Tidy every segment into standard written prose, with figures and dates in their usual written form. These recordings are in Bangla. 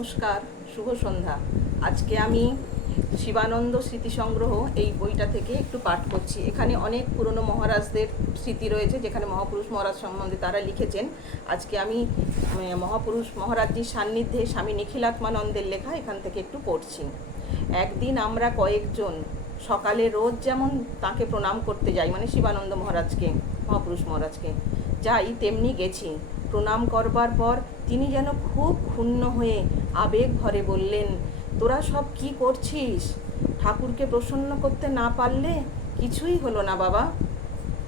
নমস্কার, শুভ সন্ধ্যা। আজকে আমি শিবানন্দ স্মৃতি সংগ্রহ এই বইটা থেকে একটু পাঠ করছি। এখানে অনেক পুরনো মহারাজদের স্মৃতি রয়েছে, যেখানে মহাপুরুষ মহারাজ সম্বন্ধে তারা লিখেছেন। আজকে আমি মহাপুরুষ মহারাজজির সান্নিধ্যে স্বামী নিখিলাত্মানন্দের লেখা এখান থেকে একটু পড়ছি। একদিন আমরা কয়েকজন সকালে রোজ যেমন তাকে প্রণাম করতে যাই, মানে শিবানন্দ মহারাজকে, মহাপুরুষ মহারাজকে যাই, তেমনি গেছি। প্রণাম করবার পর তিনি যেন খুব ক্ষুণ্ণ হয়ে আবেগ ভরে বললেন, তোরা সব কি করছিস? ঠাকুরকে প্রসন্ন করতে না পারলে কিছুই হলো না বাবা।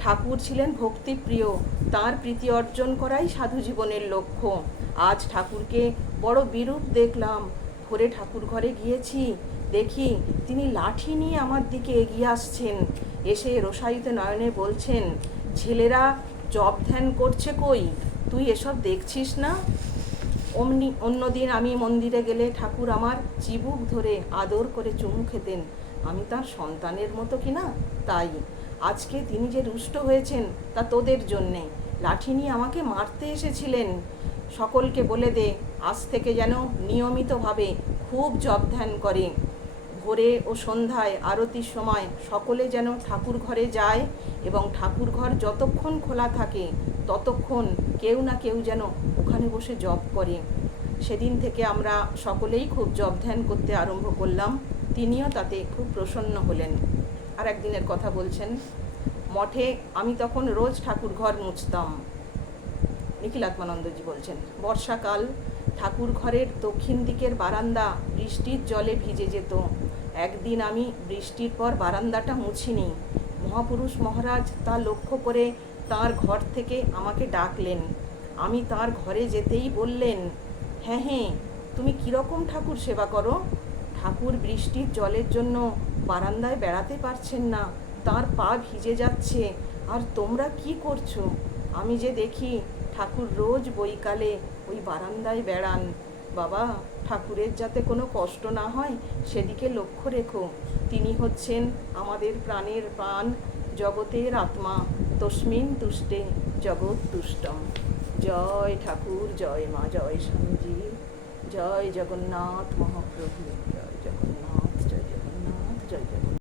ঠাকুর ছিলেন ভক্তিপ্রিয়, তাঁর প্রীতি অর্জন করাই সাধু জীবনের লক্ষ্য। আজ ঠাকুরকে বড় বিরূপ দেখলাম। ভোরে ঠাকুর ঘরে গিয়েছি, দেখি তিনি লাঠি নিয়ে আমার দিকে এগিয়ে আসছেন। এসে রোষায়িত নয়নে বলছেন, ছেলেরা জপ ধ্যান করছে কই, তুই এসব দেখছিস না? অন্যদিন আমি মন্দিরে গেলে ঠাকুর আমার চিবুক ধরে আদর করে চুমু খেতেন। আমি তার সন্তানের মতো কিনা তাই। আজকে তিনি যে রুষ্ট হয়েছেন তা তোদের জন্যে। লাঠি নিয়ে আমাকে মারতে এসেছিলেন। সকলকে বলে দে আজ থেকে যেন নিয়মিতভাবে খুব জপ ধ্যান করে। ভোরে ও সন্ধ্যায় আরতির সময় সকলে যেন ঠাকুর ঘরে যায় এবং ঠাকুর ঘর যতক্ষণ খোলা থাকে ততক্ষণ কেউ না কেউ যেন ওখানে বসে জপ করে। সেদিন থেকে আমরা সকলেই খুব জপ ধ্যান করতে আরম্ভ করলাম। তিনিও তাতে খুব প্রসন্ন হলেন। আর একদিনের কথা বলছেন, মঠে আমি তখন রোজ ঠাকুর ঘর মুছতাম। নিখিলাত্মানন্দজি বলছেন, বর্ষাকাল ঠাকুর ঘরের দক্ষিণ দিকের বারান্দা বৃষ্টির জলে ভিজে যেত। একদিন আমি বৃষ্টির পর বারান্দাটা মুছিনি। মহাপুরুষ মহারাজ তা লক্ষ্য করে তাঁর ঘর থেকে আমাকে ডাকলেন। আমি তাঁর ঘরে যেতেই বললেন, হ্যাঁ, তুমি কীরকম ঠাকুর সেবা করো? ঠাকুর বৃষ্টির জলের জন্য বারান্দায় বেড়াতে পারছেন না, তাঁর পা ভিজে যাচ্ছে, আর তোমরা কি করছো? আমি যে দেখি ঠাকুর রোজ বৈকালে ওই বারান্দায় বেড়ান। বাবা, ঠাকুরের যাতে কোনো কষ্ট না হয় সেদিকে লক্ষ্য রেখো। তিনি হচ্ছেন আমাদের প্রাণের প্রাণ, জগতের আত্মা, তস্মিন তুষ্টে জগৎ তুষ্টম। জয় ঠাকুর, জয় মা, জয় স্বামীজি, জয় জগন্নাথ মহাপ্রভু, জয় জগন্নাথ, জয় জগন্নাথ, জয় জগন্নাথ।